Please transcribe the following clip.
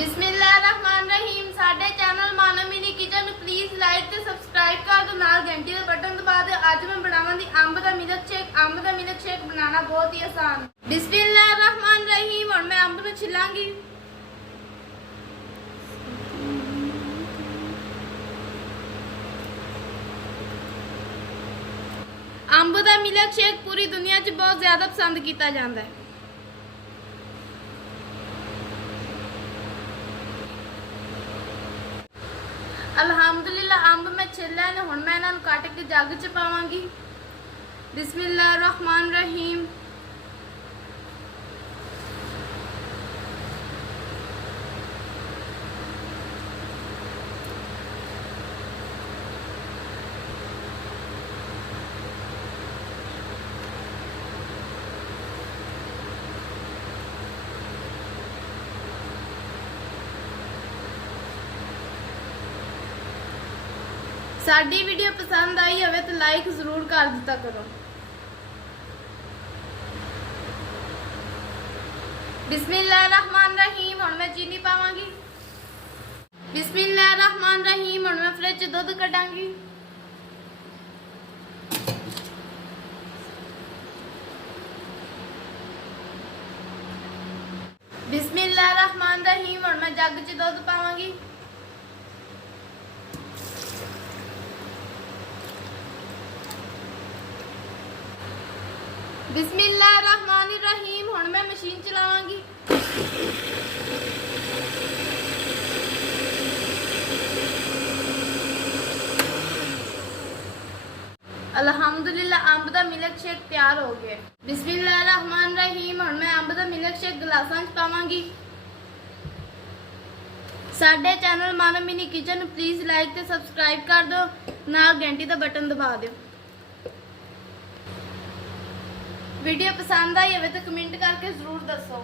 बिस्मिल्लाहिर्रहमानिर्रहीम। साडे चैनल मानो मिनी किचन नूं प्लीज़ लाइक ते सबसक्राइब कर दो, नाल घंटी दा बटन दबा दो। अज मैं बनावांगी अंब दा मिल्क शेक। अंब दा मिल्क शेक बनाना बहुत ही आसान। बिस्मिल्लाहिर्रहमानिर्रहीम। हुण मैं अंब नूं छिलांगी। अंब दा मिल्क शेक पूरी दुनिया च बहुत ज़्यादा पसंद किया जाता है। अल्हम्दुलिल्लाह अंब मैं छिले ने, हुण मैं इन्हां नूं कट के जग च पावांगी। बिस्मिल्लाहिर्रहमानिर्रहीम। साडी वीडियो पसंद आई होवे तो लाइक जरूर कर दिता करो। बिस्मिल्लाहिर्रहमानिर्रहीम। हुण मैं चीनी पावांगी। बिस्मिल्लाहिर्रहमानिर्रहीम। हुण मैं फ्रिज च दुध कढांगी। बिस्मिल्लाहिर्रहमानिर्रहीम। हुण मैं जग च दुध पावांगी। बिस्मिल्लाहिर्रहमानिर्रहीम। हुण मैं मशीन चलावांगी। अल्हम्दुलिल्लाह अंब दा मिल्क शेक तैयार हो गया। बिस्मिल्लाहिर्रहमानिर्रहीम। हुण मैं अंब दा मिल्क शेक गिलासां च पावांगी। साडे चैनल मानो मिनी किचन प्लीज़ लाइक ते सबसक्राइब कर दो, नाल घंटी दा बटन दबा दो। वीडियो पसंद आई हो तो कमेंट करके जरूर दसो।